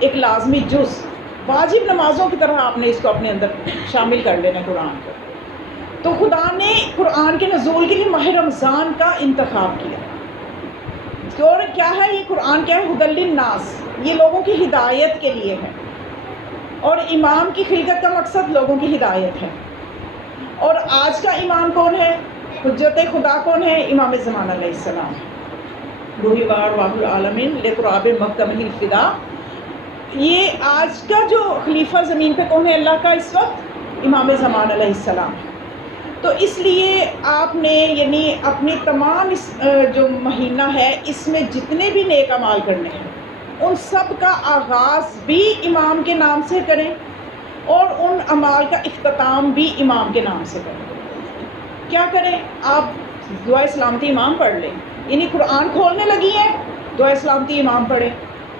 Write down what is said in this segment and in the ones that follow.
ایک لازمی جز، واجب نمازوں کی طرح آپ نے اس کو اپنے اندر شامل کر لینا قرآن کو۔ تو خدا نے قرآن کے نزول کے لیے ماہ رمضان کا انتخاب کیا، اور کیا ہے یہ قرآن کیا ہے؟ ھدی للناس، یہ لوگوں کی ہدایت کے لیے ہے، اور امام کی خلقت کا مقصد لوگوں کی ہدایت ہے۔ اور آج کا امام کون ہے؟ حجت خدا کون ہے؟ امام زمان علیہ السلام، روح بار واہ العالمین لقراب مقدمہ الفدا۔ یہ آج کا جو خلیفہ زمین پہ کون ہے اللہ کا اس وقت؟ امام زمان علیہ السلام۔ تو اس لیے آپ نے یعنی اپنی تمام جو مہینہ ہے اس میں جتنے بھی نیک اعمال کرنے ہیں ان سب کا آغاز بھی امام کے نام سے کریں، اور ان اعمال کا اختتام بھی امام کے نام سے کریں۔ کیا کریں؟ آپ دعائے سلامتی امام پڑھ لیں، یعنی قرآن کھولنے لگی ہیں دعائے سلامتی امام پڑھیں،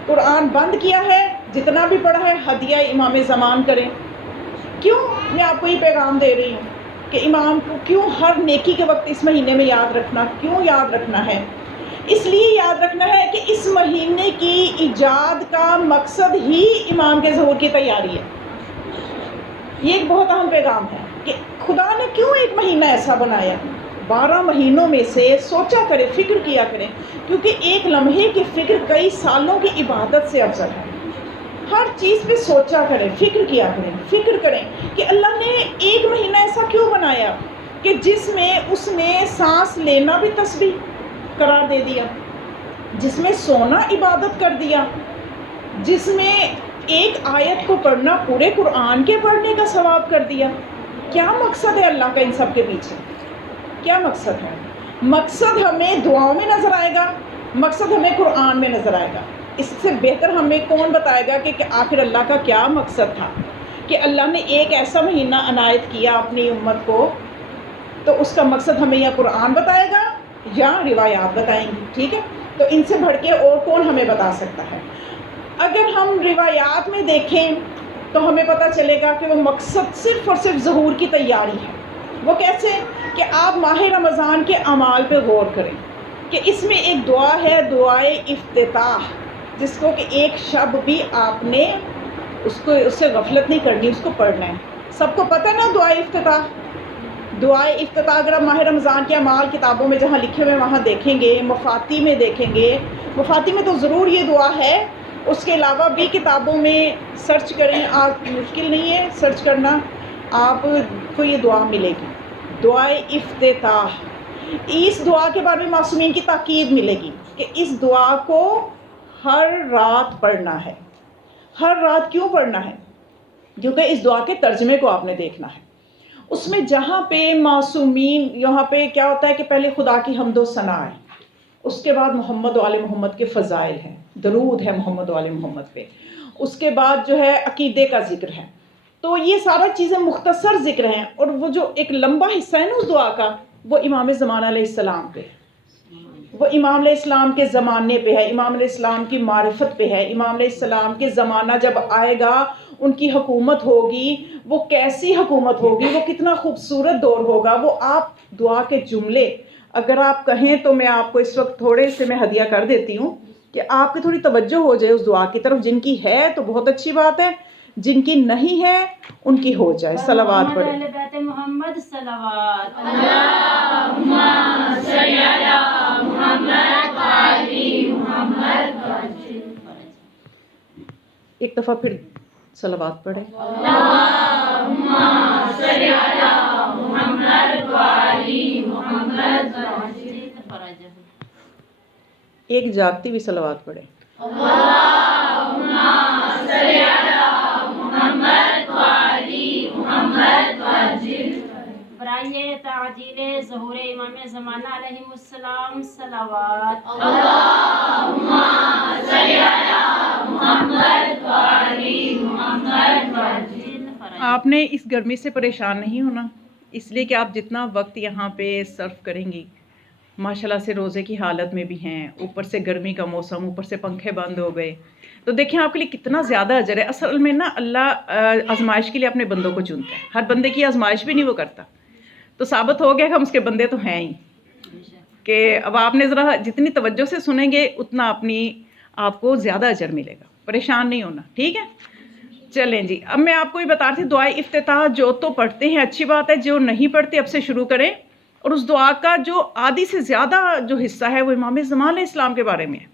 قرآن بند کیا ہے جتنا بھی پڑھا ہے ہدیہ امام زمان کریں۔ کیوں میں آپ کو یہ پیغام دے رہی ہوں کہ امام کو کیوں ہر نیکی کے وقت اس مہینے میں یاد رکھنا، کیوں یاد رکھنا ہے؟ اس لیے یاد رکھنا ہے کہ اس مہینے کی ایجاد کا مقصد ہی امام کے ظہور کی تیاری ہے۔ یہ ایک بہت اہم پیغام ہے کہ خدا نے کیوں ایک مہینہ ایسا بنایا۔ 12 مہینوں میں سے سوچا کرے، فکر کیا کریں، کیونکہ ایک لمحے کی فکر کئی سالوں کی عبادت سے افضل ہے۔ ہر چیز پہ سوچا کریں، فکر کیا کریں، فکر کریں کہ اللہ نے ایک مہینہ ایسا کیوں بنایا کہ جس میں اس نے سانس لینا بھی تسبیح قرار دے دیا، جس میں سونا عبادت کر دیا، جس میں ایک آیت کو پڑھنا پورے قرآن کے پڑھنے کا ثواب کر دیا۔ کیا مقصد ہے اللہ کا ان سب کے پیچھے؟ کیا مقصد ہے؟ مقصد ہمیں دعاؤں میں نظر آئے گا، مقصد ہمیں قرآن میں نظر آئے گا۔ اس سے بہتر ہمیں کون بتائے گا کہ آخر اللہ کا کیا مقصد تھا کہ اللہ نے ایک ایسا مہینہ عنایت کیا اپنی امت کو؟ تو اس کا مقصد ہمیں یا قرآن بتائے گا یا روایات بتائیں گی، ٹھیک ہے؟ تو ان سے بڑھ کے اور کون ہمیں بتا سکتا ہے؟ اگر ہم روایات میں دیکھیں تو ہمیں پتہ چلے گا کہ وہ مقصد صرف اور صرف ظہور کی تیاری ہے۔ وہ کیسے؟ کہ آپ ماہ رمضان کے اعمال پہ غور کریں کہ اس میں ایک دعا ہے، دعائے افتتاح، جس کو کہ ایک شب بھی آپ نے اس سے غفلت نہیں کرنی، اس کو پڑھنا ہے۔ سب کو پتہ ہے نا دعائے افتتاح؟ دعائے افتتاح اگر آپ ماہ رمضان کے اعمال کتابوں میں جہاں لکھے ہوئے وہاں دیکھیں گے، مفاتی میں دیکھیں گے، مفاتی میں تو ضرور یہ دعا ہے، اس کے علاوہ بھی کتابوں میں سرچ کریں، آپ مشکل نہیں ہے سرچ کرنا، آپ کو یہ دعا ملے گی، دعائے افتتاح۔ اس دعا کے بارے میں معصومین کی تاکید ملے گی کہ اس دعا کو ہر رات پڑھنا ہے۔ ہر رات کیوں پڑھنا ہے؟ کیونکہ اس دعا کے ترجمے کو آپ نے دیکھنا ہے۔ اس میں جہاں پہ معصومین، یہاں پہ کیا ہوتا ہے کہ پہلے خدا کی حمد و ثنا ہے، اس کے بعد محمد و آل محمد کے فضائل ہیں، درود ہے محمد و آل محمد پہ، اس کے بعد جو ہے عقیدے کا ذکر ہے۔ تو یہ سارا چیزیں مختصر ذکر ہیں، اور وہ جو ایک لمبا حصہ ہے نا اس دعا کا، وہ امام زمان علیہ السلام پہ، وہ امام علیہ السلام کے زمانے پہ ہے، امام علیہ السلام کی معرفت پہ ہے، امام علیہ السلام کے زمانہ جب آئے گا ان کی حکومت ہوگی، وہ کیسی حکومت ہوگی، وہ کتنا خوبصورت دور ہوگا، وہ آپ دعا کے جملے اگر آپ کہیں تو میں آپ کو اس وقت تھوڑے سے میں ہدیہ کر دیتی ہوں کہ آپ کی تھوڑی توجہ ہو جائے اس دعا کی طرف، جن کی ہے تو بہت اچھی بات ہے، جن کی نہیں ہے ان کی ہو جائے۔ صلوات پڑھیں۔ اہل بیت محمد صلوات۔ اللہم صلی علی محمد و آل محمد۔ ایک دفعہ پھر صلوات پڑھیں۔ اللہم صلی علی محمد و آل محمد۔ ایک جاگتی بھی صلوات پڑھیں۔ اللہم صلی علی محمد و آل محمد وعجل۔ برائے تعجیل ظہور امام زمانہ علیہ السلام صلوات۔ اللہم صلی علی محمد و آل محمد وعجل۔ آپ نے اس گرمی سے پریشان نہیں ہونا، اس لیے کہ آپ جتنا وقت یہاں پہ صرف کریں گی، ماشاءاللہ سے روزے کی حالت میں بھی ہیں، اوپر سے گرمی کا موسم، اوپر سے پنکھے بند ہو گئے، تو دیکھیں آپ کے لیے کتنا زیادہ اجر ہے۔ اصل میں نا اللہ آزمائش کے لیے اپنے بندوں کو چنتا ہے، ہر بندے کی آزمائش بھی نہیں وہ کرتا، تو ثابت ہو گیا کہ ہم اس کے بندے تو ہیں ہی، کہ اب آپ نے ذرا جتنی توجہ سے سنیں گے اتنا آپ کو زیادہ اجر ملے گا۔ پریشان نہیں ہونا، ٹھیک ہے؟ چلیں جی، اب میں آپ کو یہ بتا رہی تھی دعائے افتتاح جو تو پڑھتے ہیں اچھی بات ہے، جو نہیں پڑھتے اب سے شروع کریں. اور اس دعا کا جو آدھی سے زیادہ جو حصہ ہے وہ امام زمان علیہ السلام کے بارے میں ہے.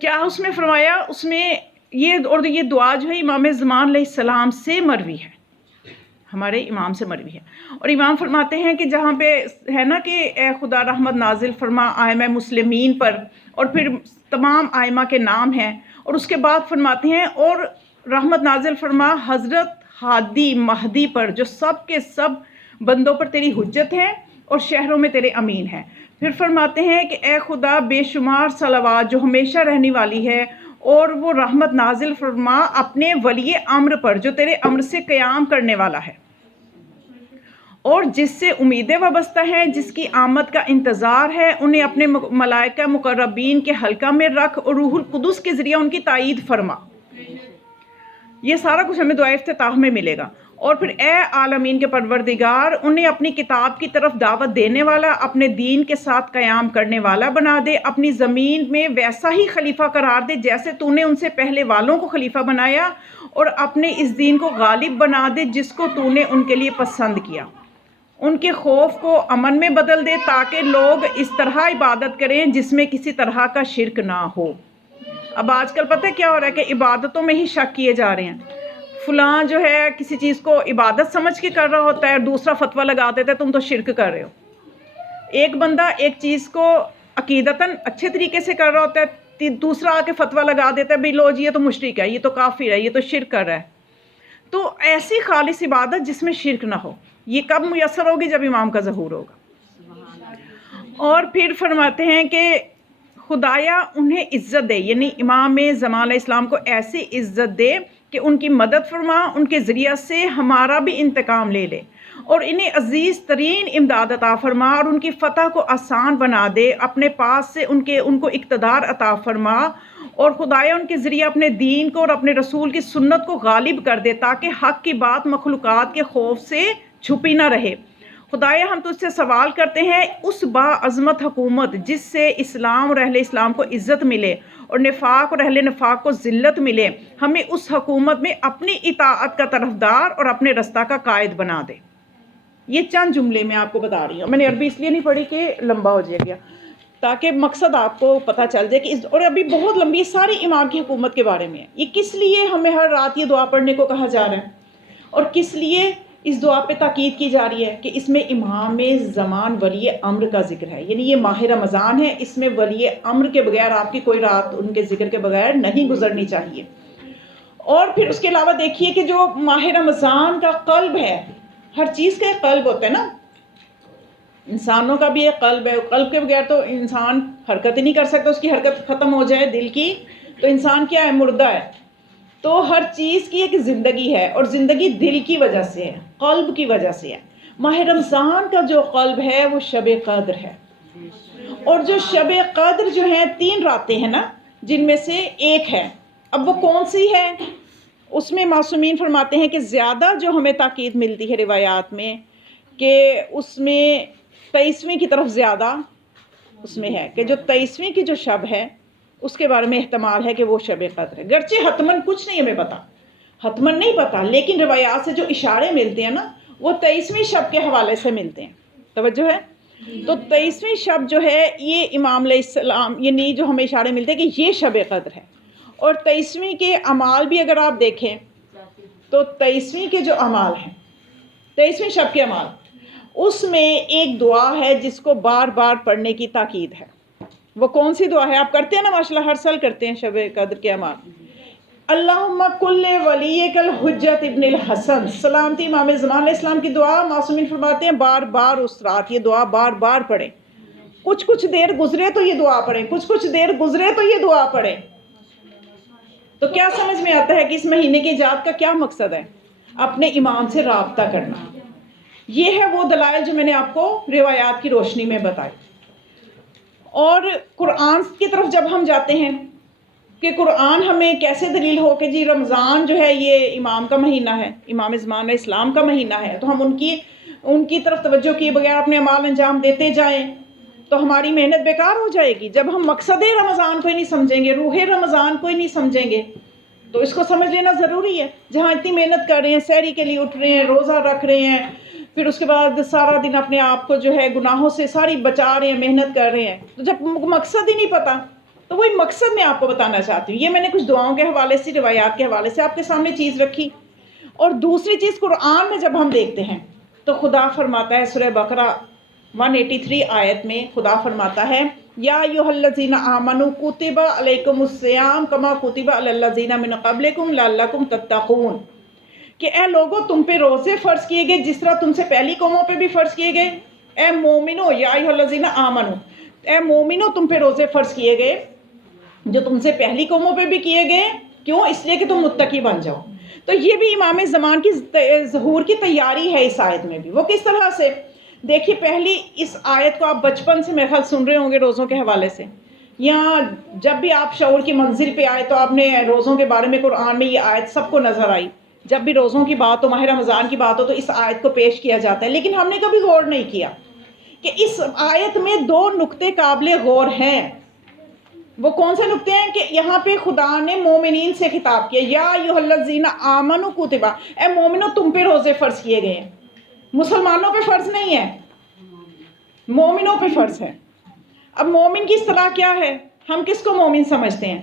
کیا اس میں فرمایا؟ اس میں یہ دعا جو ہے امام زمان علیہ السلام سے مروی ہے، ہمارے امام سے مروی ہے. اور امام فرماتے ہیں کہ جہاں پہ ہے نا کہ اے خدا رحمت نازل فرما ائمہ مسلمین پر، اور پھر تمام ائمہ کے نام ہیں، اور اس کے بعد فرماتے ہیں اور رحمت نازل فرما حضرت ہادی مہدی پر جو سب کے سب بندوں پر تیری حجت ہے اور شہروں میں تیرے امین ہیں. پھر فرماتے ہیں کہ اے خدا بے شمار صلوات جو ہمیشہ رہنے والی ہے، اور وہ رحمت نازل فرما اپنے ولی امر پر جو تیرے امر سے قیام کرنے والا ہے، اور جس سے امیدیں وابستہ ہیں، جس کی آمد کا انتظار ہے. انہیں اپنے ملائکہ مقربین کے حلقہ میں رکھ اور روح القدس کے ذریعہ ان کی تائید فرما. یہ سارا کچھ ہمیں دعائے افتتاح میں ملے گا. اور پھر اے عالمین کے پروردگار، انہیں اپنی کتاب کی طرف دعوت دینے والا، اپنے دین کے ساتھ قیام کرنے والا بنا دے. اپنی زمین میں ویسا ہی خلیفہ قرار دے جیسے تو نے ان سے پہلے والوں کو خلیفہ بنایا، اور اپنے اس دین کو غالب بنا دے جس کو تو نے ان کے لیے پسند کیا. ان کے خوف کو امن میں بدل دے تاکہ لوگ اس طرح عبادت کریں جس میں کسی طرح کا شرک نہ ہو. اب آج کل پتہ کیا ہو رہا ہے کہ عبادتوں میں ہی شک کیے جا رہے ہیں. فلاں جو ہے کسی چیز کو عبادت سمجھ کے کر رہا ہوتا ہے، دوسرا فتویٰ لگا دیتا ہے تم تو شرک کر رہے ہو. ایک بندہ ایک چیز کو عقیدتاً اچھے طریقے سے کر رہا ہوتا ہے، دوسرا آ کے فتویٰ لگا دیتا ہے بھئی لو جی یہ تو مشرک ہے، یہ تو کافر ہے، یہ تو شرک کر رہا ہے. تو ایسی خالص عبادت جس میں شرک نہ ہو، یہ کب میسر ہوگی؟ جب امام کا ظہور ہوگا. اور پھر فرماتے ہیں کہ خدایا انہیں عزت دے، یعنی امام زمان علیہ السلام کو ایسی عزت دے کہ ان کی مدد فرما، ان کے ذریعہ سے ہمارا بھی انتقام لے لے، اور انہیں عزیز ترین امداد عطا فرما، اور ان کی فتح کو آسان بنا دے. اپنے پاس سے ان کو اقتدار عطا فرما، اور خدایا ان کے ذریعے اپنے دین کو اور اپنے رسول کی سنت کو غالب کر دے تاکہ حق کی بات مخلوقات کے خوف سے چھپی نہ رہے. خدایا ہم تجھ سے سوال کرتے ہیں اس با عظمت حکومت جس سے اسلام اور اہل اسلام کو عزت ملے اور نفاق اور اہل نفاق کو ذلت ملے، ہمیں اس حکومت میں اپنی اطاعت کا طرفدار اور اپنے رستہ کا قائد بنا دے. یہ چند جملے میں آپ کو بتا رہی ہوں. میں نے عربی اس لیے نہیں پڑھی کہ لمبا ہو جائے گا، تاکہ مقصد آپ کو پتہ چل جائے کہ اور ابھی بہت لمبی ہے، ساری امام کی حکومت کے بارے میں ہے. یہ کس لیے ہمیں ہر رات یہ دعا پڑھنے کو کہا جا رہا ہے، اور کس لیے اس دعا پہ تاکید کی جا رہی ہے کہ اس میں امام زمان ولی امر کا ذکر ہے. یعنی یہ ماہ رمضان ہے، اس میں ولی امر کے بغیر آپ کی کوئی رات ان کے ذکر کے بغیر نہیں گزرنی چاہیے. اور پھر اس کے علاوہ دیکھیے کہ جو ماہ رمضان کا قلب ہے، ہر چیز کا ایک قلب ہوتا ہے نا، انسانوں کا بھی ایک قلب ہے. قلب کے بغیر تو انسان حرکت ہی نہیں کر سکتا، اس کی حرکت ختم ہو جائے دل کی تو انسان کیا ہے؟ مردہ ہے. تو ہر چیز کی ایک زندگی ہے، اور زندگی دل کی وجہ سے ہے، قلب کی وجہ سے ہے. ماہ رمضان کا جو قلب ہے وہ شب قدر ہے. اور جو شب قدر جو ہے 3 راتیں ہیں نا، جن میں سے ایک ہے. اب وہ کون سی ہے؟ اس میں معصومین فرماتے ہیں کہ زیادہ جو ہمیں تاکید ملتی ہے روایات میں کہ اس میں 23ویں کی طرف زیادہ اس میں ہے کہ جو 23ویں کی جو شب ہے اس کے بارے میں احتمال ہے کہ وہ شب قدر ہے. گرچہ حتماً کچھ نہیں ہمیں پتا، حتماً نہیں پتا، لیکن روایات سے جو اشارے ملتے ہیں نا وہ 23ویں شب کے حوالے سے ملتے ہیں. توجہ ہے؟ تو 23ویں شب جو ہے یہ امام علیہ السلام یعنی جو ہمیں اشارے ملتے ہیں کہ یہ شب قدر ہے. اور 23ویں کے اعمال بھی اگر آپ دیکھیں تو 23ویں کے جو اعمال ہیں، 23ویں شب کے اعمال، اس میں ایک دعا ہے جس کو بار بار پڑھنے کی تاکید ہے. وہ کون سی دعا ہے؟ آپ کرتے ہیں نا ماشاءاللہ، ہر سال کرتے ہیں شب قدر کے اعمال. اللہم کل ولیک الحجت ابن الحسن، سلامتی امام زمان علیہ السلام کی دعا. معصومین فرماتے ہیں بار بار اس رات یہ دعا بار بار پڑھیں. کچھ دیر گزرے تو یہ دعا پڑھیں، کچھ دیر گزرے تو یہ دعا پڑھیں. تو کیا سمجھ میں آتا ہے کہ اس مہینے کی ایجاد کا کیا مقصد ہے؟ اپنے امام سے رابطہ کرنا. یہ ہے وہ دلائل جو میں نے آپ کو روایات کی روشنی میں بتائی. اور قرآن کی طرف جب ہم جاتے ہیں کہ قرآن ہمیں کیسے دلیل ہو کہ جی رمضان جو ہے یہ امام کا مہینہ ہے، امام زمان علیہ السلام کا مہینہ ہے، تو ہم ان کی طرف توجہ کیے بغیر اپنے اعمال انجام دیتے جائیں تو ہماری محنت بیکار ہو جائے گی. جب ہم مقصد رمضان کو ہی نہیں سمجھیں گے، روح رمضان کو ہی نہیں سمجھیں گے، تو اس کو سمجھ لینا ضروری ہے. جہاں اتنی محنت کر رہے ہیں، سحری کے لیے اٹھ رہے ہیں، روزہ رکھ رہے ہیں، پھر اس کے بعد سارا دن اپنے آپ کو جو ہے گناہوں سے ساری بچا رہے ہیں، محنت کر رہے ہیں، تو جب مقصد ہی نہیں پتا، تو وہی مقصد میں آپ کو بتانا چاہتی ہوں. یہ میں نے کچھ دعاؤں کے حوالے سے، روایات کے حوالے سے آپ کے سامنے چیز رکھی. اور دوسری چیز، قرآن میں جب ہم دیکھتے ہیں تو خدا فرماتا ہے سورہ بقرہ 183 آیت میں، خدا فرماتا ہے یا ایھا الذین آمنوا کتب علیکم الصیام کما کتب علی الذین من قبلکم لعلکم تتقون، کہ اے لوگو تم پہ روزے فرض کیے گئے جس طرح تم سے پہلی قوموں پہ بھی فرض کیے گئے. اے مومنو، یا ایھا الذین آمنوا، اے مومنو تم پہ روزے فرض کیے گئے جو تم سے پہلی قوموں پہ بھی کیے گئے. کیوں؟ اس لیے کہ تم متقی بن جاؤ. تو یہ بھی امام زمان کی ظہور کی تیاری ہے اس آیت میں بھی. وہ کس طرح سے؟ دیکھیے، پہلی اس آیت کو آپ بچپن سے میرے خیال سن رہے ہوں گے روزوں کے حوالے سے، یا جب بھی آپ شعور کی منزل پہ آئے تو آپ نے روزوں کے بارے میں قرآن میں یہ آیت سب کو نظر آئی. جب بھی روزوں کی بات ہو، ماہ رمضان کی بات ہو، تو اس آیت کو پیش کیا جاتا ہے. لیکن ہم نے کبھی غور نہیں کیا کہ اس آیت میں 2 نقطے قابل غور ہیں. وہ کون سے نقطے ہیں؟ کہ یہاں پہ خدا نے مومنین سے خطاب کیا، یا ایھا الذین آمنوا کتب، اے مومنو تم پہ روزے فرض کیے گئے ہیں. مسلمانوں پہ فرض نہیں ہے، مومنوں پہ فرض ہے. اب مومن کی اصطلاح کیا ہے؟ ہم کس کو مومن سمجھتے ہیں؟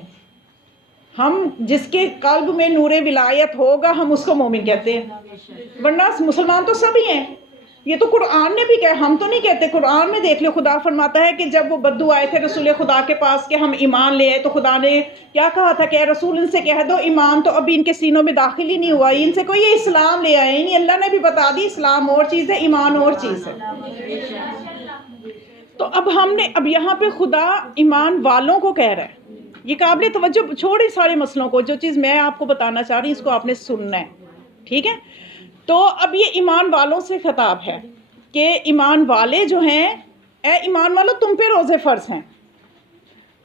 ہم جس کے قلب میں نور ولایت ہوگا ہم اس کو مومن کہتے ہیں، ورنہ مسلمان تو سبھی ہیں. یہ تو قرآن نے بھی کہا، ہم تو نہیں کہتے. قرآن میں دیکھ لو، خدا فرماتا ہے کہ جب وہ بدو آئے تھے رسول خدا کے پاس کہ ہم ایمان لے آئے، تو خدا نے کیا کہا تھا کہ اے رسول ان سے کہہ دو ایمان تو ابھی ان کے سینوں میں داخل ہی نہیں ہوا، ان سے کوئی اسلام لے آئے. نہیں، اللہ نے بھی بتا دی اسلام اور چیز ہے، ایمان اور چیز ہے. تو اب یہاں پہ خدا ایمان والوں کو کہہ رہا ہے. یہ قابل توجہ، چھوڑی سارے مسئلوں کو، جو چیز میں آپ کو بتانا چاہ رہی ہوں اس کو آپ نے سننا ہے، ٹھیک ہے؟ تو اب یہ ایمان والوں سے خطاب ہے کہ ایمان والے جو ہیں، اے ایمان والو تم پہ روزے فرض ہیں.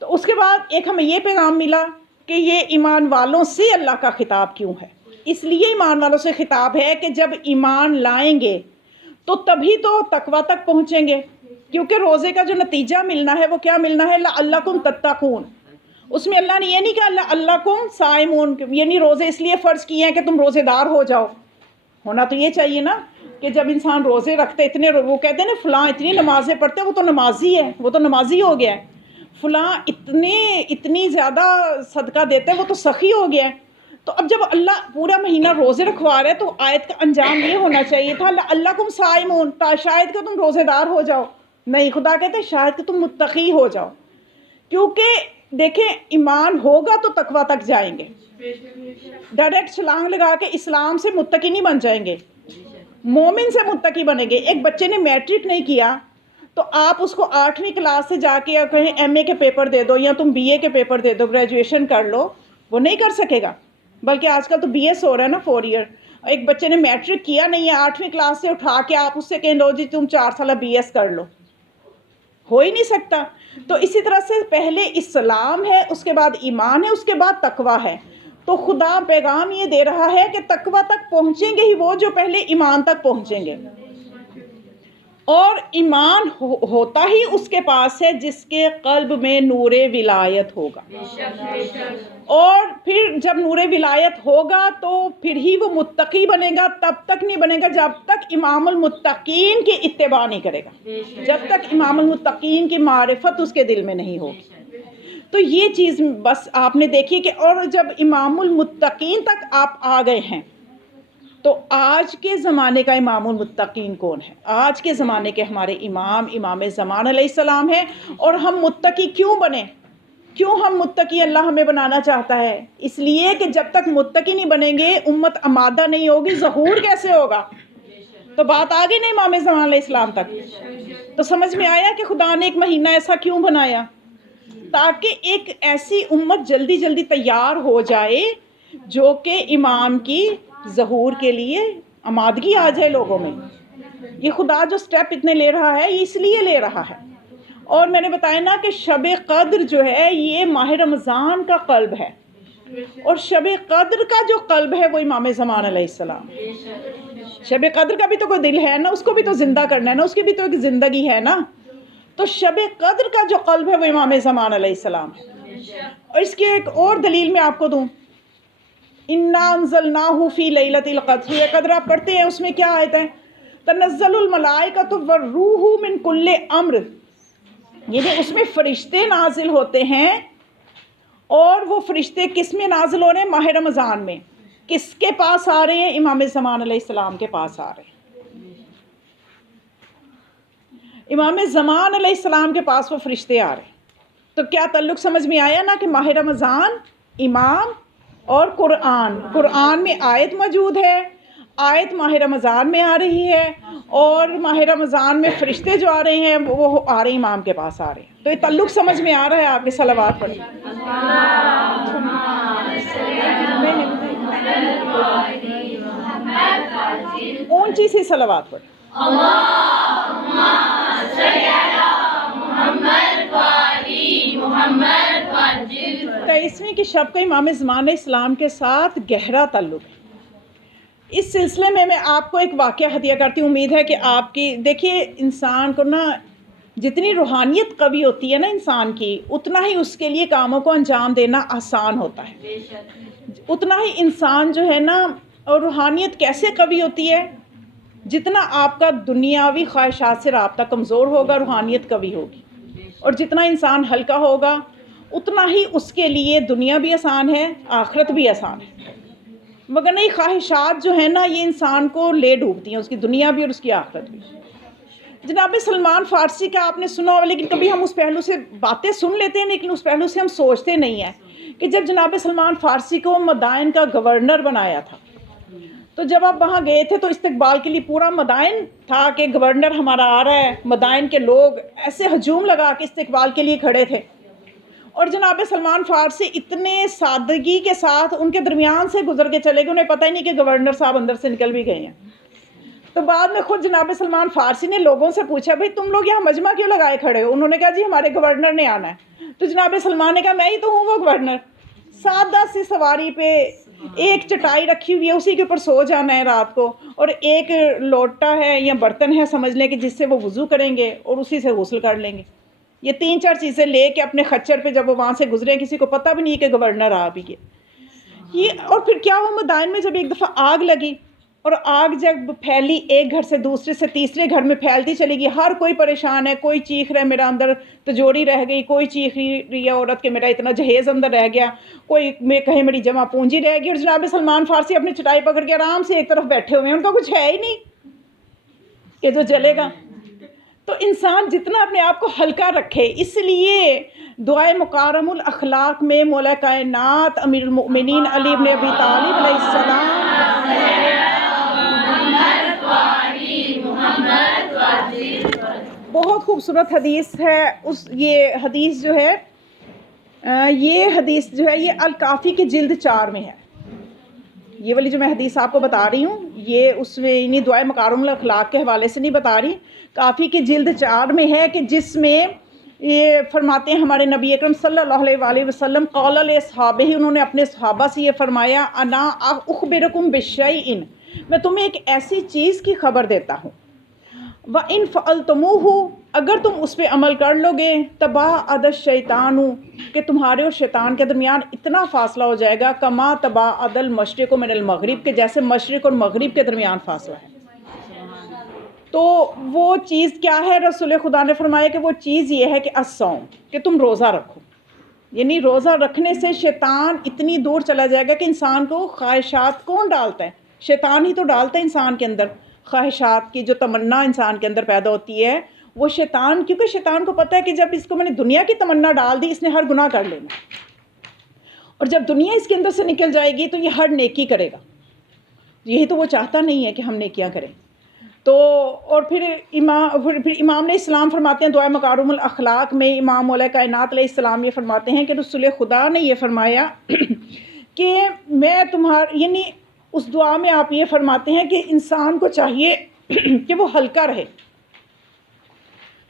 تو اس کے بعد ایک ہمیں یہ پیغام ملا کہ یہ ایمان والوں سے اللہ کا خطاب کیوں ہے. اس لیے ایمان والوں سے خطاب ہے کہ جب ایمان لائیں گے تو تبھی تو تقویٰ تک پہنچیں گے، کیونکہ روزے کا جو نتیجہ ملنا ہے وہ کیا ملنا ہے؟ لعلکم تتقون. اس میں اللہ نے یہ نہیں کہا لعلکم صائمون، یعنی روزے اس لیے فرض کیے ہیں کہ تم روزے دار ہو جاؤ. ہونا تو یہ چاہیے نا کہ جب انسان روزے رکھتے، اتنے وہ کہتے ہیں نا فلاں اتنی نمازیں پڑھتے وہ تو نمازی ہے، وہ تو نمازی ہو گیا ہے. فلاں اتنی زیادہ صدقہ دیتے وہ تو سخی ہو گیا ہے. تو اب جب اللہ پورا مہینہ روزے رکھوا رہے تو آیت کا انجام یہ ہونا چاہیے تھا لعلکم صائمون، شاید کہ تم روزے دار ہو جاؤ. نہیں، خدا کہتے ہیں شاید کہ تم متقی ہو جاؤ. کیونکہ دیکھیں ایمان ہوگا تو تقویٰ تک جائیں گے. ڈائریکٹ چھلانگ لگا کے اسلام سے متقی نہیں بن جائیں گے، مومن سے متقی بنیں گے. ایک بچے نے میٹرک نہیں کیا تو آپ اس کو 8ویں کلاس سے جا کے کہیں ایم اے کے پیپر دے دو یا تم بی اے کے پیپر دے دو، گریجویشن کر لو، وہ نہیں کر سکے گا. بلکہ آج کل تو بی ایس ہو رہا ہے نا 4 ایئر. ایک بچے نے میٹرک کیا نہیں ہے، 8ویں کلاس سے اٹھا کے آپ اس سے کہیں لو جی تم 4 سالہ بی ایس کر لو، ہو ہی نہیں سکتا. تو اسی طرح سے پہلے اسلام ہے، اس کے بعد ایمان ہے، اس کے بعد تقویٰ ہے. تو خدا پیغام یہ دے رہا ہے کہ تقویٰ تک پہنچیں گے ہی وہ جو پہلے ایمان تک پہنچیں گے. اور ایمان ہوتا ہی اس کے پاس ہے جس کے قلب میں نور ولایت ہوگا. اور پھر جب نور ولایت ہوگا تو پھر ہی وہ متقی بنے گا. تب تک نہیں بنے گا جب تک امام المتقین کی اتباع نہیں کرے گا، جب تک امام المتقین کی معرفت اس کے دل میں نہیں ہوگی. تو یہ چیز بس آپ نے دیکھی کہ اور جب امام المتقین تک آپ آ گئے ہیں تو آج کے زمانے کا امام المتقین کون ہے؟ آج کے زمانے کے ہمارے امام زمان علیہ السلام ہیں. اور ہم متقی کیوں بنے؟ کیوں ہم متقی اللہ ہمیں بنانا چاہتا ہے؟ اس لیے کہ جب تک متقی نہیں بنیں گے، امت آمادہ نہیں ہوگی، ظہور کیسے ہوگا؟ تو بات آ گئی نا امام زمان علیہ السلام تک. تو سمجھ میں آیا کہ خدا نے ایک مہینہ ایسا کیوں بنایا؟ تاکہ ایک ایسی امت جلدی جلدی تیار ہو جائے جو کہ امام کی ظہور کے لیے آمادگی آ جائے لوگوں میں. یہ خدا جو سٹیپ اتنے لے رہا ہے یہ اس لیے لے رہا ہے. اور میں نے بتایا نا کہ شب قدر جو ہے یہ ماہ رمضان کا قلب ہے، اور شب قدر کا جو قلب ہے وہ امام زمان علیہ السلام. شب قدر کا بھی تو کوئی دل ہے نا، اس کو بھی تو زندہ کرنا ہے نا، اس کی بھی تو ایک زندگی ہے نا. تو شب قدر کا جو قلب ہے وہ امام زمان علیہ السلام ہے. اور اس کی ایک اور دلیل میں آپ کو دوں، انا انزلناہ فی لیلۃ القدر، سورہ قدر آپ پڑھتے ہیں، اس میں کیا آیت ہے؟ تنزل الملائکۃ والروح من کل امر، یعنی اس میں فرشتے نازل ہوتے ہیں. اور وہ فرشتے کس میں نازل ہو رہے ہیں؟ ماہ رمضان میں. کس کے پاس آ رہے ہیں؟ امام زمان علیہ السلام کے پاس آ رہے ہیں. امام زمان علیہ السلام کے پاس وہ فرشتے آ رہے ہیں. تو کیا تعلق سمجھ میں آیا نا کہ ماہ رمضان، امام اور قرآن میں آیت موجود ہے، آیت ماہ رمضان میں آ رہی ہے، اور ماہ رمضان میں فرشتے جو آ رہے ہیں وہ آ رہے ہیں امام کے پاس آ رہے ہیں. تو یہ تعلق سمجھ میں آ رہا ہے آپ کے؟ صلوات پڑھیں. اونچی سی صلوات پڑھیں. تیسویں کی شب کا امام زمان اسلام کے ساتھ گہرا تعلق ہے. اس سلسلے میں آپ کو ایک واقعہ ہدیہ کرتی ہوں. امید ہے کہ آپ کی، دیکھیے انسان کو نا جتنی روحانیت قوی ہوتی ہے نا انسان کی، اتنا ہی اس کے لیے کاموں کو انجام دینا آسان ہوتا ہے. اتنا ہی انسان جو ہے نا، اور روحانیت کیسے قوی ہوتی ہے؟ جتنا آپ کا دنیاوی خواہشات سے رابطہ کمزور ہوگا، روحانیت قوی ہوگی. اور جتنا انسان ہلکا ہوگا، اتنا ہی اس کے لیے دنیا بھی آسان ہے، آخرت بھی آسان ہے. مگر نہیں، خواہشات جو ہیں نا یہ انسان کو لے ڈوبتی ہیں، اس کی دنیا بھی اور اس کی آخرت بھی. جناب سلمان فارسی کا آپ نے سنا ہو، لیکن کبھی ہم اس پہلو سے باتیں سن لیتے ہیں لیکن اس پہلو سے ہم سوچتے نہیں ہیں کہ جب جناب سلمان فارسی کو مدائن کا گورنر بنایا تھا، تو جب آپ وہاں گئے تھے تو استقبال کے لیے پورا مدائن تھا کہ گورنر ہمارا آ رہا ہے. مدائن کے لوگ ایسے ہجوم لگا کے استقبال کے لیے کھڑے تھے، اور جناب سلمان فارسی اتنے سادگی کے ساتھ ان کے درمیان سے گزر کے چلے گئے، انہیں پتہ ہی نہیں کہ گورنر صاحب اندر سے نکل بھی گئے ہیں. تو بعد میں خود جناب سلمان فارسی نے لوگوں سے پوچھا، بھئی تم لوگ یہاں مجمع کیوں لگائے کھڑے ہو؟ انہوں نے کہا جی ہمارے گورنر نے آنا ہے. تو جناب سلمان نے کہا میں ہی تو ہوں وہ گورنر. سادہ سی سواری پہ ایک چٹائی رکھی ہوئی ہے، اسی کے اوپر سو جانا ہے رات کو، اور ایک لوٹا ہے یا برتن ہے سمجھ لیں کہ جس سے وہ وضو کریں گے اور اسی سے غسل کر لیں گے. یہ 3-4 چیزیں لے کے اپنے خچر پہ جب وہ وہاں سے گزرے، کسی کو پتہ بھی نہیں کہ گورنر آ بھی گئے. یہ اور پھر کیا ہوا، مدائن میں جب ایک دفعہ آگ لگی، اور آگ جب پھیلی ایک گھر سے دوسرے سے تیسرے گھر میں پھیلتی چلی گئی، ہر کوئی پریشان ہے، کوئی چیخ رہا ہے میرا اندر تجوری رہ گئی، کوئی چیخ رہی ہے عورت کہ میرا اتنا جہیز اندر رہ گیا، کوئی کہے میری جمع پونجی رہ گئی. اور جناب سلمان فارسی اپنی چٹائی پکڑ کے آرام سے ایک طرف بیٹھے ہوئے ہیں، ان کا کچھ ہے ہی نہیں کہ جو جلے گا. تو انسان جتنا اپنے آپ کو ہلکا رکھے، اس لیے دعائے مکارم الاخلاق میں مولا کائنات امیر المؤمنین علی بن ابی طالب علیہ السلام، بہت خوبصورت حدیث ہے. یہ حدیث جو ہے یہ الکافی کے جلد 4 میں ہے. یہ والی جو میں حدیث آپ کو بتا رہی ہوں، یہ اس میں یعنی دعائے مکارم الاخلاق کے حوالے سے نہیں بتا رہی، کافی کی جلد 4 میں ہے، کہ جس میں یہ فرماتے ہیں ہمارے نبی اکرم صلی اللہ علیہ وآلہ وسلم قال لاصحابہ، انہوں نے اپنے صحابہ سے یہ فرمایا، انا اخبرکم بشیء، میں تمہیں ایک ایسی چیز کی خبر دیتا ہوں، وَإِن فَعَلْتُمُوهُ، اگر تم اس پہ عمل کر لو گے، تَبَاعَدَ الشَّيْطَانُ، کہ تمہارے اور شیطان کے درمیان اتنا فاصلہ ہو جائے گا، کما تباعد المشرق من المغرب، کہ جیسے مشرق اور مغرب کے درمیان فاصلہ ہے. تو وہ چیز کیا ہے؟ رسول خدا نے فرمایا کہ وہ چیز یہ ہے کہ الصوم، کہ تم روزہ رکھو. یعنی روزہ رکھنے سے شیطان اتنی دور چلا جائے گا کہ انسان کو خواہشات کون ڈالتا ہے؟ شیطان ہی تو ڈالتا ہے انسان کے اندر. خواہشات کی جو تمنا انسان کے اندر پیدا ہوتی ہے وہ شیطان، کیونکہ شیطان کو پتہ ہے کہ جب اس کو میں نے دنیا کی تمنا ڈال دی، اس نے ہر گناہ کر لینا، اور جب دنیا اس کے اندر سے نکل جائے گی تو یہ ہر نیکی کرے گا. یہی تو وہ چاہتا نہیں ہے کہ ہم نیکیاں کریں. تو اور پھر امام نے اسلام فرماتے ہیں دعائے مکارم الاخلاق میں، امام مولا کائنات علیہ السلام یہ فرماتے ہیں کہ رسول خدا نے یہ فرمایا کہ میں یعنی اس دعا میں آپ یہ فرماتے ہیں کہ انسان کو چاہیے کہ وہ ہلکا رہے.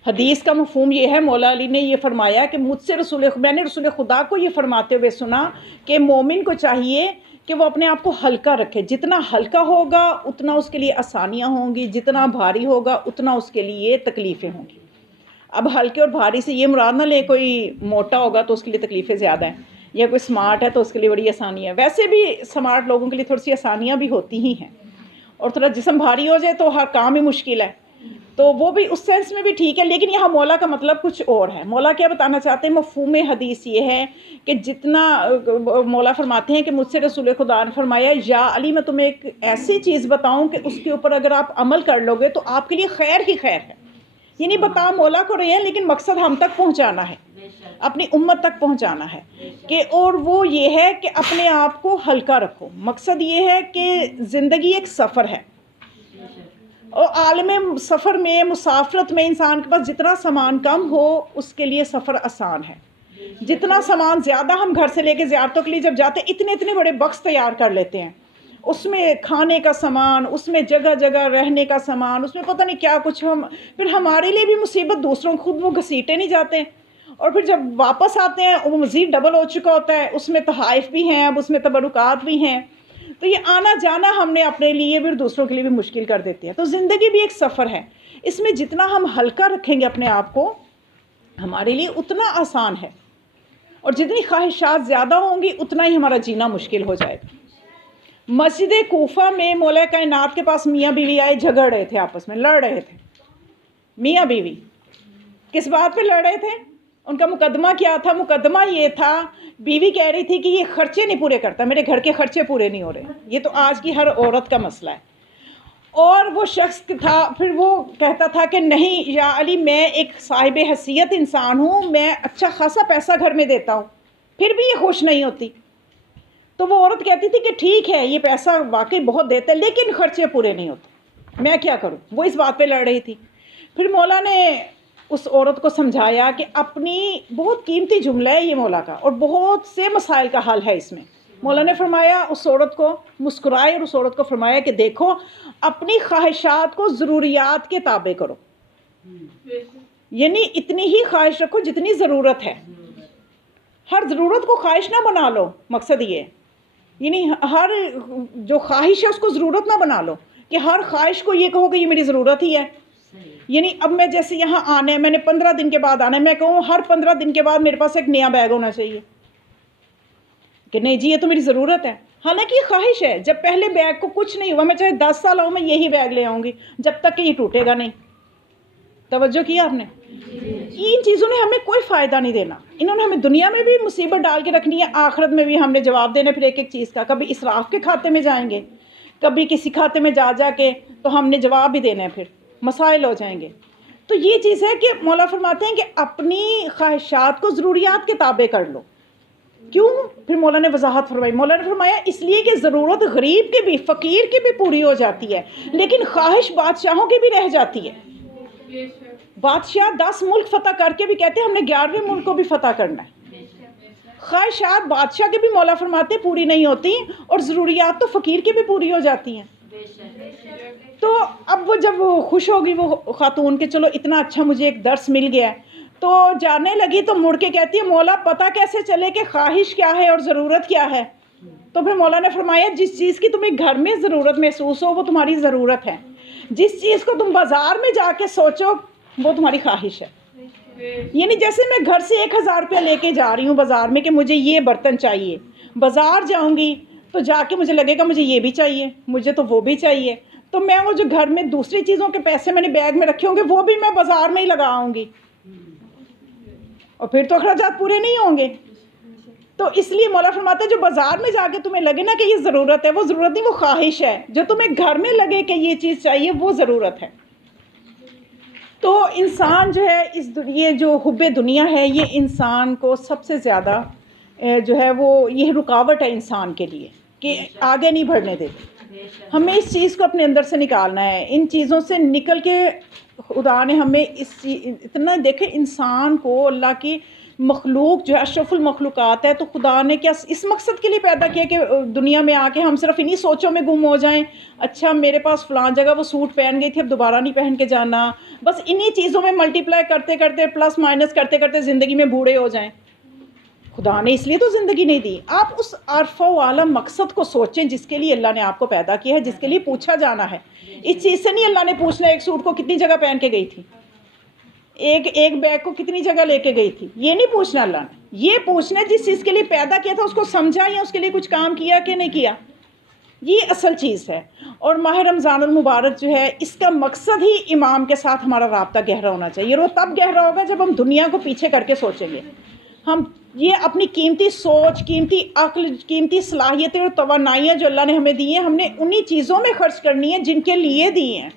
حدیث کا مفہوم یہ ہے، مولا علی نے یہ فرمایا کہ مجھ سے میں نے رسول خدا کو یہ فرماتے ہوئے سنا کہ مومن کو چاہیے کہ وہ اپنے آپ کو ہلکا رکھے. جتنا ہلکا ہوگا اتنا اس کے لیے آسانیاں ہوں گی، جتنا بھاری ہوگا اتنا اس کے لیے تکلیفیں ہوں گی. اب ہلکے اور بھاری سے یہ مراد نہ لیں کوئی موٹا ہوگا تو اس کے لیے تکلیفیں زیادہ ہیں، یا کوئی سمارٹ ہے تو اس کے لیے بڑی آسانی ہے. ویسے بھی سمارٹ لوگوں کے لیے تھوڑی سی آسانیاں بھی ہوتی ہی ہیں، اور تھوڑا جسم بھاری ہو جائے تو ہر کام ہی مشکل ہے، تو وہ بھی اس سینس میں بھی ٹھیک ہے. لیکن یہاں مولا کا مطلب کچھ اور ہے. مولا کیا بتانا چاہتے ہیں؟ مفہوم حدیث یہ ہے کہ جتنا مولا فرماتے ہیں کہ مجھ سے رسول خدا نے فرمایا یا علی میں تمہیں ایک ایسی چیز بتاؤں کہ اس کے اوپر اگر آپ عمل کر لو گے تو آپ کے لیے خیر ہی خیر ہے. یعنی بتا مولا کو رہے ہیں لیکن مقصد ہم تک پہنچانا ہے، اپنی امت تک پہنچانا ہے کہ، اور وہ یہ ہے کہ اپنے آپ کو ہلکا رکھو. مقصد یہ ہے کہ زندگی ایک سفر ہے، اور عالم سفر میں، مسافرت میں انسان کے پاس جتنا سامان کم ہو اس کے لیے سفر آسان ہے. جتنا سامان زیادہ ہم گھر سے لے کے زیارتوں کے لیے جب جاتے ہیں اتنے بڑے بکس تیار کر لیتے ہیں، اس میں کھانے کا سامان، اس میں جگہ جگہ رہنے کا سامان، اس میں پتہ نہیں کیا کچھ. پھر ہمارے لیے بھی مصیبت، دوسروں خود وہ گھسیٹے نہیں جاتے، اور پھر جب واپس آتے ہیں وہ مزید ڈبل ہو چکا ہوتا ہے، اس میں تحائف بھی ہیں، اب اس میں تبرکات بھی ہیں. تو یہ آنا جانا ہم نے اپنے لیے بھی اور دوسروں کے لیے بھی مشکل کر دیتے ہیں. تو زندگی بھی ایک سفر ہے، اس میں جتنا ہم ہلکا رکھیں گے اپنے آپ کو ہمارے لیے اتنا آسان ہے، اور جتنی خواہشات زیادہ ہوں گی اتنا ہی ہمارا جینا مشکل ہو جائے گا. مسجد کوفہ میں مولا کائنات کے پاس میاں بیوی آئے، جھگڑ رہے تھے، آپس میں لڑ رہے تھے. میاں بیوی کس بات پہ لڑ رہے تھے؟ ان کا مقدمہ کیا تھا؟ مقدمہ یہ تھا، بیوی کہہ رہی تھی کہ یہ خرچے نہیں پورے کرتا، میرے گھر کے خرچے پورے نہیں ہو رہے. یہ تو آج کی ہر عورت کا مسئلہ ہے. اور وہ شخص تھا پھر وہ کہتا تھا کہ نہیں یا علی، میں ایک صاحب حیثیت انسان ہوں، میں اچھا خاصا پیسہ گھر میں دیتا ہوں، پھر بھی یہ خوش نہیں ہوتی. تو وہ عورت کہتی تھی کہ ٹھیک ہے یہ پیسہ واقعی بہت دیتا ہے لیکن خرچے پورے نہیں ہوتے، میں کیا کروں. وہ اس بات پہ لڑ رہی تھی. پھر مولا نے اس عورت کو سمجھایا کہ اپنی، بہت قیمتی جملہ ہے یہ مولا کا، اور بہت سے مسائل کا حل ہے اس میں. مولا نے فرمایا اس عورت کو مسکرائے اور اس عورت کو فرمایا کہ دیکھو اپنی خواہشات کو ضروریات کے تابع کرو، یعنی اتنی ہی خواہش رکھو جتنی ضرورت ہے. ہر ضرورت کو خواہش نہ بنا لو، مقصد یہ ہے. یعنی ہر جو خواہش ہے اس کو ضرورت نہ بنا لو کہ ہر خواہش کو یہ کہو کہ یہ میری ضرورت ہی ہے. یعنی اب میں جیسے یہاں آنا ہے، میں نے 15 دن کے بعد آنا ہے، میں کہوں ہر 15 دن کے بعد میرے پاس ایک نیا بیگ ہونا چاہیے کہ نہیں جی یہ تو میری ضرورت ہے. حالانکہ یہ خواہش ہے. جب پہلے بیگ کو کچھ نہیں ہوا، میں چاہے 10 سال ہوں میں یہی بیگ لے آؤں گی جب تک کہ یہ ٹوٹے گا نہیں. توجہ کیا آپ نے؟ ان چیزوں نے ہمیں کوئی فائدہ نہیں دینا. انہوں نے ہمیں دنیا میں بھی مصیبت ڈال کے رکھنی ہے، آخرت میں بھی ہم نے جواب دینا پھر ایک ایک چیز کا. کبھی اسراف کے کھاتے میں جائیں گے، کبھی کسی کھاتے میں جا کے تو ہم نے جواب بھی دینا ہے، پھر مسائل ہو جائیں گے. تو یہ چیز ہے کہ مولا فرماتے ہیں کہ اپنی خواہشات کو ضروریات کے تابع کر لو. کیوں؟ پھر مولا نے وضاحت فرمائی. مولا نے فرمایا اس لیے کہ ضرورت غریب کی بھی، فقیر کی بھی پوری ہو جاتی ہے، لیکن خواہش بادشاہوں کی بھی رہ جاتی ہے. بادشاہ 10 ملک فتح کر کے بھی کہتے ہیں ہم نے 11ویں ملک کو بھی فتح کرنا ہے. خواہشات بادشاہ کے بھی مولا فرماتے پوری نہیں ہوتی، اور ضروریات تو فقیر کی بھی پوری ہو جاتی ہیں. تو اب وہ جب خوش ہوگی وہ خاتون کہ چلو اتنا اچھا مجھے ایک درس مل گیا ہے، تو جانے لگی تو مڑ کے کہتی ہے مولا پتہ کیسے چلے کہ خواہش کیا ہے اور ضرورت کیا ہے؟ تو پھر مولا نے فرمایا جس چیز کی تمہیں گھر میں ضرورت محسوس ہو وہ تمہاری ضرورت ہے، جس چیز کو تم بازار میں جا کے سوچو وہ تمہاری خواہش ہے. یعنی جیسے میں گھر سے 1000 روپیہ لے کے جا رہی ہوں بازار میں کہ مجھے یہ برتن چاہیے، بازار جاؤں گی تو جا کے مجھے لگے گا مجھے یہ بھی چاہیے، مجھے تو وہ بھی چاہیے، تو میں وہ جو گھر میں دوسری چیزوں کے پیسے میں نے بیگ میں رکھے ہوں گے وہ بھی میں بازار میں ہی لگاؤں گی، اور پھر تو اخراجات پورے نہیں ہوں گے. تو اس لیے مولا فرماتا ہے جو بازار میں جا کے تمہیں لگے نا کہ یہ ضرورت ہے، وہ ضرورت نہیں، وہ خواہش ہے. جو تمہیں گھر میں لگے کہ یہ چیز چاہیے وہ ضرورت ہے. تو انسان جو ہے یہ جو حب دنیا ہے یہ انسان کو سب سے زیادہ جو ہے وہ یہ رکاوٹ ہے انسان کے لیے کہ آگے نہیں بڑھنے دیتے. ہمیں اس چیز کو اپنے اندر سے نکالنا ہے. ان چیزوں سے نکل کے خدا نے ہمیں اتنا دیکھیں انسان کو، اللہ کی مخلوق جو ہے اشرف المخلوقات ہے، تو خدا نے کیا اس مقصد کے لیے پیدا کیا کہ دنیا میں آ کے ہم صرف انہی سوچوں میں گم ہو جائیں. اچھا میرے پاس فلاں جگہ وہ سوٹ پہن گئی تھی اب دوبارہ نہیں پہن کے جانا، بس انہی چیزوں میں ملٹی پلائی کرتے کرتے پلس مائنس کرتے کرتے زندگی میں بوڑھے ہو جائیں. خدا نے اس لیے تو زندگی نہیں دی. آپ اس عرفہ و عالم مقصد کو سوچیں جس کے لیے اللہ نے آپ کو پیدا کیا ہے، جس کے لیے پوچھا جانا ہے. اس چیز سے نہیں اللہ نے پوچھنا ایک سوٹ کو کتنی جگہ پہن کے گئی تھی. ایک بیگ کو کتنی جگہ لے کے گئی تھی، یہ نہیں پوچھنا اللہ نے، یہ پوچھنا جس چیز کے لیے پیدا کیا تھا اس کو سمجھا یا اس کے لیے کچھ کام کیا کہ نہیں کیا، یہ اصل چیز ہے۔ اور ماہ رمضان المبارک جو ہے اس کا مقصد ہی امام کے ساتھ ہمارا رابطہ گہرا ہونا چاہیے، اور وہ تب گہرا ہوگا جب ہم دنیا کو پیچھے کر کے سوچیں گے، ہم یہ اپنی قیمتی سوچ، قیمتی عقل، قیمتی صلاحیتیں اور توانائیاں جو اللہ نے ہمیں دی ہیں، ہم نے انہی چیزوں میں خرچ کرنی ہے جن کے لیے دی ہیں،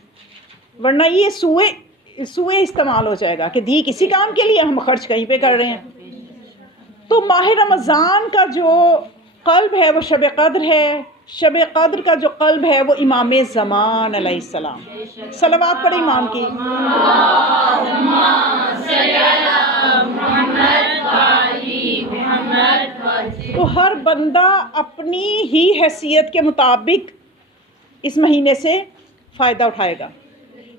ورنہ یہ سوئے استعمال ہو جائے گا کہ دی کسی کام کے لیے، ہم خرچ کہیں پہ کر رہے ہیں۔ تو ماہ رمضان کا جو قلب ہے وہ شب قدر ہے، شب قدر کا جو قلب ہے وہ امام زمان علیہ السلام۔ صلوات پڑھیں امام کی۔ تو ہر بندہ اپنی ہی حیثیت کے مطابق اس مہینے سے فائدہ اٹھائے گا،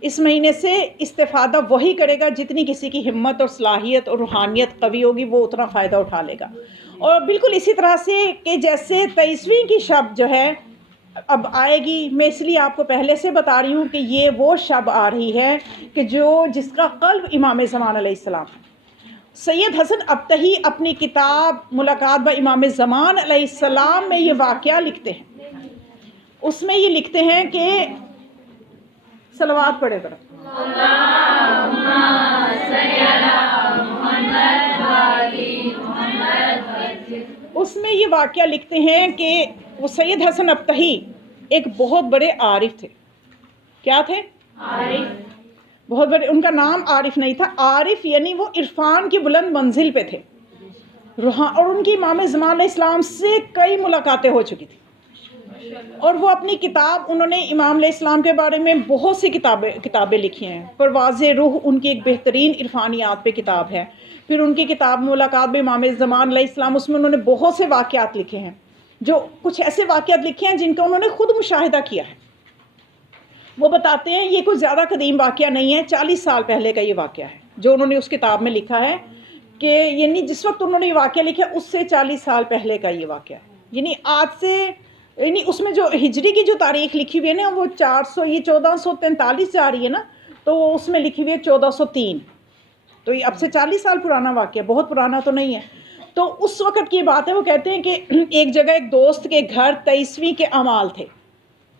اس مہینے سے استفادہ وہی کرے گا جتنی کسی کی ہمت اور صلاحیت اور روحانیت قوی ہوگی، وہ اتنا فائدہ اٹھا لے گا۔ اور بالکل اسی طرح سے کہ جیسے 23ویں کی شب جو ہے اب آئے گی، میں اس لیے آپ کو پہلے سے بتا رہی ہوں کہ یہ وہ شب آ رہی ہے کہ جس کا قلب امام زمان علیہ السلام ہے۔ سید حسن ابتہی اپنی کتاب ملاقات با امام زمان علیہ السلام میں یہ واقعہ لکھتے ہیں، اس میں یہ لکھتے ہیں کہ صلوات پڑھے ذرا۔ اس میں یہ واقعہ لکھتے ہیں کہ وہ سید حسن ابتہی ایک بہت بڑے عارف تھے۔ کیا تھے؟ عارف۔ بہت بڑے، ان کا نام عارف نہیں تھا، عارف یعنی وہ عرفان کی بلند منزل پہ تھے، اور ان کی امام زمان علیہ السلام سے کئی ملاقاتیں ہو چکی تھی، اور وہ اپنی کتاب، انہوں نے امام علیہ السلام کے بارے میں بہت سی کتابیں لکھی ہیں۔ پرواز روح ان کی ایک بہترین عرفانیات پہ کتاب ہے، پھر ان کی کتاب ملاقات با امام زمان علیہ السلام، اس میں انہوں نے بہت سے واقعات لکھے ہیں، جو کچھ ایسے واقعات لکھے ہیں جن کا انہوں نے خود مشاہدہ کیا ہے۔ وہ بتاتے ہیں یہ کوئی زیادہ قدیم واقعہ نہیں ہے، 40 سال پہلے کا یہ واقعہ ہے جو انہوں نے اس کتاب میں لکھا ہے، کہ یعنی جس وقت انہوں نے یہ واقعہ لکھا اس سے 40 سال پہلے کا یہ واقعہ ہے، یعنی آج سے، یعنی اس میں جو ہجری کی جو تاریخ لکھی ہوئی ہے نا وہ 1443 جا رہی ہے نا، تو وہ اس میں لکھی ہوئی ہے 1403، تو یہ اب سے 40 سال پرانا واقعہ، بہت پرانا تو نہیں ہے۔ تو اس وقت کی بات ہے، وہ کہتے ہیں کہ ایک جگہ ایک دوست کے گھر 23ویں کے اعمال تھے،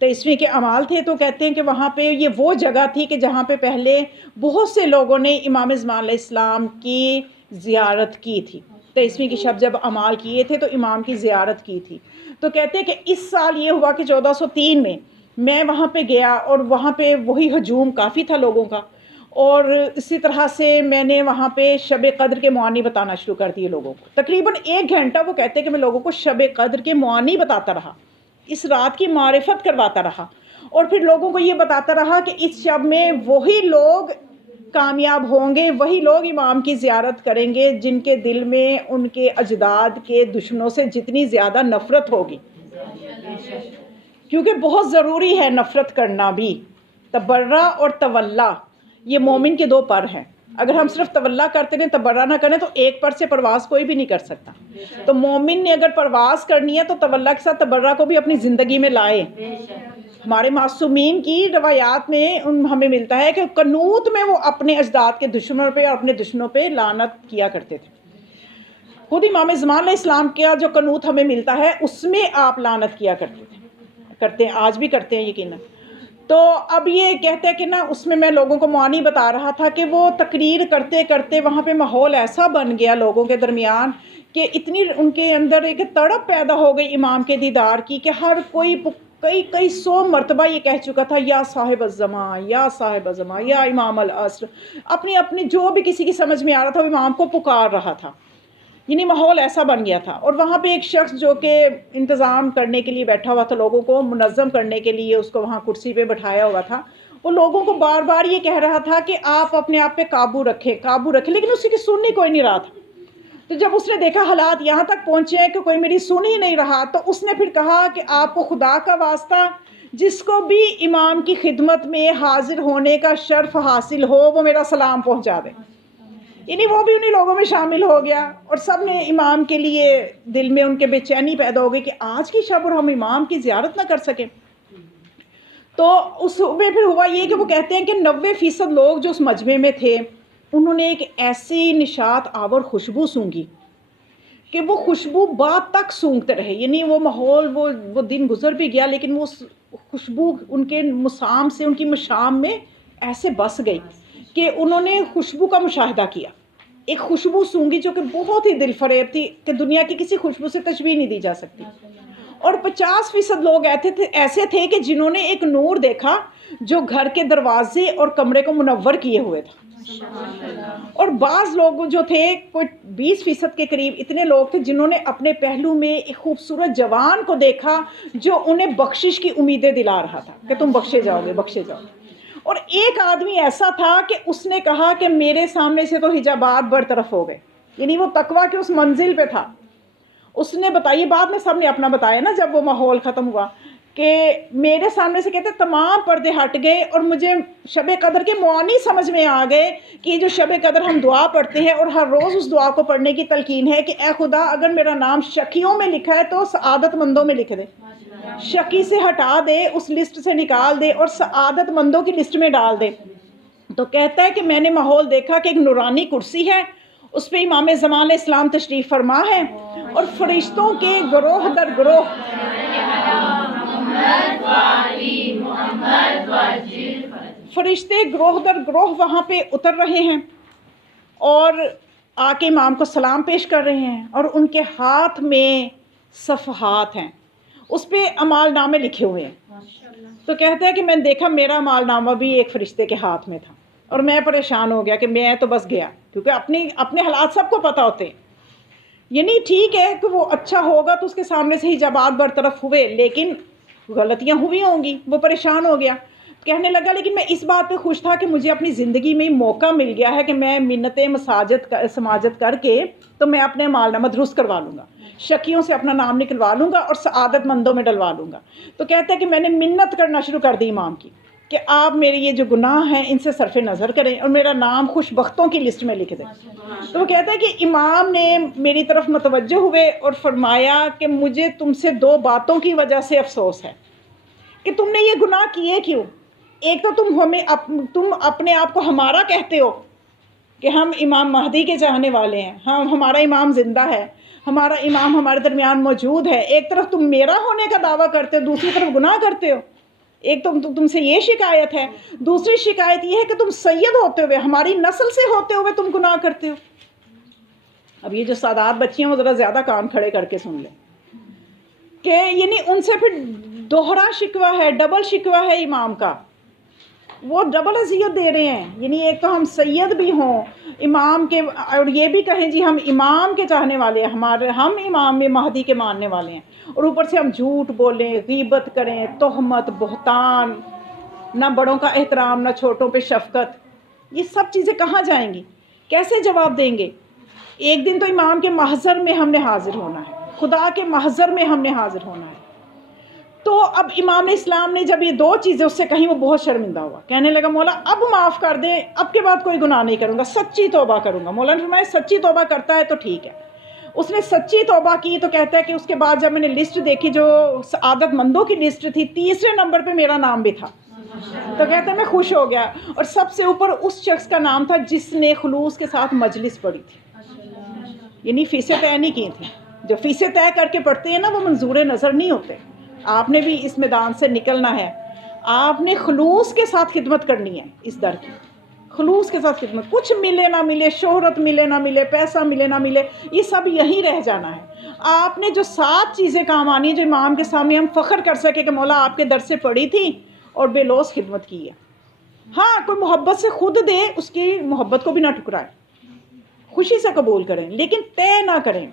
23ویں کے اعمال تھے، تو کہتے ہیں کہ وہاں پہ یہ وہ جگہ تھی کہ جہاں پہ پہلے بہت سے لوگوں نے امام زمان علیہ السلام کی زیارت کی تھی، 23ویں کی شب جب اعمال کیے تھے تو امام کی زیارت کی تھی۔ تو کہتے ہیں کہ اس سال یہ ہوا کہ 1403 میں وہاں پہ گیا، اور وہاں پہ وہی ہجوم کافی تھا لوگوں کا، اور اسی طرح سے میں نے وہاں پہ شب قدر کے معانی بتانا شروع کر دیے لوگوں کو، تقریباً 1 گھنٹہ وہ کہتے ہیں کہ میں لوگوں کو شب قدر کے معانی بتاتا رہا، اس رات کی معرفت کرواتا رہا، اور پھر لوگوں کو یہ بتاتا رہا کہ اس شب میں وہی لوگ کامیاب ہوں گے، وہی لوگ امام کی زیارت کریں گے جن کے دل میں ان کے اجداد کے دشمنوں سے جتنی زیادہ نفرت ہوگی، کیونکہ بہت ضروری ہے نفرت کرنا بھی۔ تبرہ اور تولا یہ مومن کے 2 پر ہیں، اگر ہم صرف تولا کرتے رہیں، تبرہ نہ کریں، تو ایک پر سے پرواز کوئی بھی نہیں کر سکتا۔ تو مومن نے اگر پرواز کرنی ہے تو تولا کے ساتھ تبرہ کو بھی اپنی زندگی میں لائے۔ ہمارے معصومین کی روایات میں ہمیں ملتا ہے کہ قنوت میں وہ اپنے اجداد کے دشمنوں پہ اور اپنے دشمنوں پہ لعنت کیا کرتے تھے۔ خود امام زمان علیہ السلام کا جو قنوت ہمیں ملتا ہے اس میں آپ لعنت کیا کرتے ہیں، آج بھی کرتے ہیں یقیناً۔ تو اب یہ کہتے ہیں کہ نا اس میں لوگوں کو معانی بتا رہا تھا کہ وہ تقریر کرتے کرتے وہاں پہ ماحول ایسا بن گیا لوگوں کے درمیان کہ اتنی ان کے اندر ایک تڑپ پیدا ہو گئی امام کے دیدار کی کہ ہر کوئی کئی 100 مرتبہ یہ کہہ چکا تھا یا صاحب الزمان، یا صاحب الزمان، یا امام العصر، اپنی جو بھی کسی کی سمجھ میں آ رہا تھا وہ امام کو پکار رہا تھا، یعنی ماحول ایسا بن گیا تھا۔ اور وہاں پہ ایک شخص جو کہ انتظام کرنے کے لیے بیٹھا ہوا تھا، لوگوں کو منظم کرنے کے لیے اس کو وہاں کرسی پہ بٹھایا ہوا تھا، وہ لوگوں کو بار بار یہ کہہ رہا تھا کہ آپ اپنے آپ پہ قابو رکھیں، لیکن اسی کی سننی کوئی نہیں رہا تھا۔ تو جب اس نے دیکھا حالات یہاں تک پہنچے ہیں کہ کوئی میری سن ہی نہیں رہا، تو اس نے پھر کہا کہ آپ کو خدا کا واسطہ جس کو بھی امام کی خدمت میں حاضر ہونے کا شرف حاصل ہو وہ میرا سلام پہنچا دے، یعنی وہ بھی انہی لوگوں میں شامل ہو گیا، اور سب نے امام کے لیے دل میں ان کے بے چینی پیدا ہو گئی کہ آج کی شب اور ہم امام کی زیارت نہ کر سکیں۔ تو اس میں پھر ہوا یہ کہ وہ کہتے ہیں کہ 90% لوگ جو اس مجمع میں تھے انہوں نے ایک ایسی نشاط آور خوشبو سونگھی کہ وہ خوشبو بعد تک سونگتے رہے. یعنی وہ ماحول وہ دن گزر بھی گیا لیکن وہ خوشبو ان کے مسام سے ان کی مشام میں ایسے بس گئی کہ انہوں نے خوشبو کا مشاہدہ کیا. ایک خوشبو سونگھی جو کہ بہت ہی دل فریب تھی کہ دنیا کی کسی خوشبو سے تشبیہ نہیں دی جا سکتی. اور 50% لوگ ایسے تھے کہ جنہوں نے ایک نور دیکھا جو گھر کے دروازے اور کمرے کو منور کیے ہوئے تھا. اور بعض لوگ جو تھے کوئی 20% کے قریب اتنے لوگ تھے جنہوں نے اپنے پہلو میں ایک خوبصورت جوان کو دیکھا جو انہیں بخشش کی امیدیں دلا رہا تھا کہ تم بخشے جاؤ گے بخشے جاؤ. اور ایک آدمی ایسا تھا کہ اس نے کہا کہ میرے سامنے سے تو حجابات برطرف ہو گئے. یعنی وہ تقویٰ کے اس منزل پہ تھا. اس نے بتائی بعد میں سب نے اپنا بتایا نا جب وہ ماحول ختم ہوا کہ میرے سامنے سے کہتے تمام پردے ہٹ گئے اور مجھے شب قدر کے معانی سمجھ میں آ گئے کہ یہ جو شب قدر ہم دعا پڑھتے ہیں اور ہر روز اس دعا کو پڑھنے کی تلقین ہے کہ اے خدا اگر میرا نام شقیوں میں لکھا ہے تو سعادت مندوں میں لکھ دے. شقی سے ہٹا دے, اس لسٹ سے نکال دے اور سعادت مندوں کی لسٹ میں ڈال دے. تو کہتا ہے کہ میں نے ماحول دیکھا کہ ایک نورانی کرسی ہے, اس پہ امام زمان اسلام تشریف فرما ہے اور فرشتوں کے گروہ در گروہ فرشتے گروہ در گروہ وہاں پہ اتر رہے ہیں اور آ کے امام کو سلام پیش کر رہے ہیں اور ان کے ہاتھ میں صفحات ہیں, اس پہ اعمال نامے لکھے ہوئے ہیں. تو کہتا ہے کہ میں نے دیکھا میرا اعمال نامہ بھی ایک فرشتے کے ہاتھ میں تھا اور میں پریشان ہو گیا کہ میں تو بس گیا, کیونکہ اپنے حالات سب کو پتہ ہوتے ہیں. یعنی ٹھیک ہے کہ وہ اچھا ہوگا تو اس کے سامنے سے حجابات برطرف ہوئے لیکن غلطیاں ہوئی ہوں گی. وہ پریشان ہو گیا, کہنے لگا لیکن میں اس بات پہ خوش تھا کہ مجھے اپنی زندگی میں موقع مل گیا ہے کہ میں منتیں سماجت کر کے تو میں اپنے اعمال نامہ درست کروا لوں گا, شقیوں سے اپنا نام نکلوا لوں گا اور سعادت مندوں میں ڈلوا لوں گا. تو کہتا ہے کہ میں نے منت کرنا شروع کر دی امام کی کہ آپ میرے یہ جو گناہ ہیں ان سے صرف نظر کریں اور میرا نام خوش بختوں کی لسٹ میں لکھ دیں. تو وہ کہتا ہے کہ امام نے میری طرف متوجہ ہوئے اور فرمایا کہ مجھے تم سے 2 باتوں کی وجہ سے افسوس ہے کہ تم نے یہ گناہ کیے کیوں. ایک تو تم اپنے آپ کو ہمارا کہتے ہو کہ ہم امام مہدی کے چاہنے والے ہیں, ہمارا امام زندہ ہے, ہمارا امام ہمارے درمیان موجود ہے. ایک طرف تم میرا ہونے کا دعویٰ کرتے ہو, دوسری طرف گناہ کرتے ہو. ایک تو تم سے یہ شکایت ہے, دوسری شکایت یہ ہے کہ تم سید ہوتے ہوئے ہماری نسل سے ہوتے ہوئے تم گناہ کرتے ہو. اب یہ جو سادات بچی ہیں وہ ذرا زیادہ کان کھڑے کر کے سن لیں کہ یعنی ان سے پھر دوہرا شکوہ ہے, ڈبل شکوہ ہے امام کا. وہ ڈبل اذیت دے رہے ہیں. یعنی ایک تو ہم سید بھی ہوں امام کے اور یہ بھی کہیں جی ہم امام کے چاہنے والے ہیں, ہم امام مہدی کے ماننے والے ہیں, اور اوپر سے ہم جھوٹ بولیں, غیبت کریں, تہمت, بہتان, نہ بڑوں کا احترام نہ چھوٹوں پہ شفقت. یہ سب چیزیں کہاں جائیں گی, کیسے جواب دیں گے؟ ایک دن تو امام کے محضر میں ہم نے حاضر ہونا ہے, خدا کے محضر میں ہم نے حاضر ہونا ہے. تو اب امام اسلام نے جب یہ 2 چیزیں اس سے کہیں وہ بہت شرمندہ ہوا, کہنے لگا مولا اب معاف کر دیں, اب کے بعد کوئی گناہ نہیں کروں گا, سچی توبہ کروں گا. مولا نے فرمایا سچی توبہ کرتا ہے تو ٹھیک ہے. اس نے سچی توبہ کی تو کہتا ہے کہ اس کے بعد جب میں نے لسٹ دیکھی جو سعادت مندوں کی لسٹ تھی 3 نمبر پہ میرا نام بھی تھا. تو کہتا ہے میں خوش ہو گیا, اور سب سے اوپر اس شخص کا نام تھا جس نے خلوص کے ساتھ مجلس پڑھی تھی. یعنی فیسیں طے نہیں کی تھیں. جو فیسیں طے کر کے پڑھتے ہیں نا وہ منظور نظر نہیں ہوتے. آپ نے بھی اس میدان سے نکلنا ہے, آپ نے خلوص کے ساتھ خدمت کرنی ہے اس در کی, خلوص کے ساتھ خدمت. کچھ ملے نہ ملے, شہرت ملے نہ ملے, پیسہ ملے نہ ملے, یہ سب یہیں رہ جانا ہے. آپ نے جو 7 چیزیں کام آنی جو امام کے سامنے ہم فخر کر سکے کہ مولا آپ کے در سے پڑھی تھی اور بے لوث خدمت کی ہے. ہاں کوئی محبت سے خود دے, اس کی محبت کو بھی نہ ٹھکرائیں, خوشی سے قبول کریں, لیکن طے نہ کریں,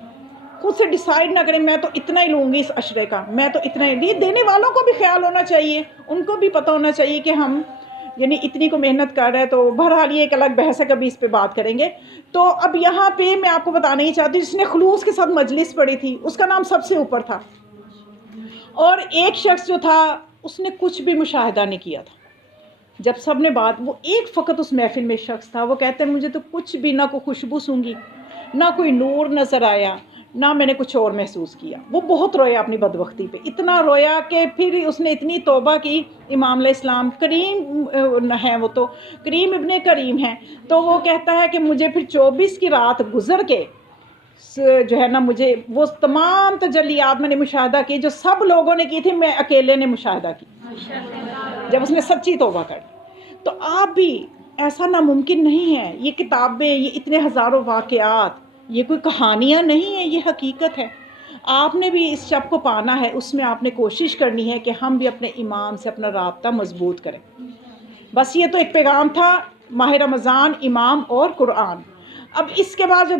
خود سے ڈیسائیڈ نہ کریں میں تو اتنا ہی لوں گی اس عشرے کا, میں تو اتنا ہی. دینے والوں کو بھی خیال ہونا چاہیے, ان کو بھی پتہ ہونا چاہیے کہ ہم یعنی اتنی کو محنت کر رہے ہیں. تو بہرحال یہ ایک الگ بحث ہے, کبھی اس پہ بات کریں گے. تو اب یہاں پہ میں آپ کو بتانا ہی چاہتی ہوں جس نے خلوص کے ساتھ مجلس پڑھی تھی اس کا نام سب سے اوپر تھا, اور ایک شخص جو تھا اس نے کچھ بھی مشاہدہ نہیں کیا تھا. جب سب نے بات, وہ ایک فقط اس محفل میں شخص تھا, وہ کہتے ہیں مجھے تو کچھ بھی نہ کوئی خوشبو سونگھی, نہ کوئی نور نظر آیا, نہ میں نے کچھ اور محسوس کیا. وہ بہت رویا اپنی بدبختی پہ، اتنا رویا کہ پھر اس نے اتنی توبہ کی. امام علیہ السلام کریم ہیں، وہ تو کریم ابن کریم ہیں، تو وہ کہتا ہے کہ مجھے پھر 24 کی رات گزر کے جو ہے نا مجھے وہ تمام تجلیات میں نے مشاہدہ کی جو سب لوگوں نے کی تھی، میں اکیلے نے مشاہدہ کی جب اس نے سچی توبہ کر. تو آپ بھی ایسا ناممکن نہیں ہے. یہ کتابیں، یہ اتنے ہزاروں واقعات، یہ کوئی کہانیاں نہیں ہیں، یہ حقیقت ہے. آپ نے بھی اس شب کو پانا ہے، اس میں آپ نے کوشش کرنی ہے کہ ہم بھی اپنے امام سے اپنا رابطہ مضبوط کریں. بس یہ تو ایک پیغام تھا، ماہ رمضان، امام اور قرآن. اب اس کے بعد جو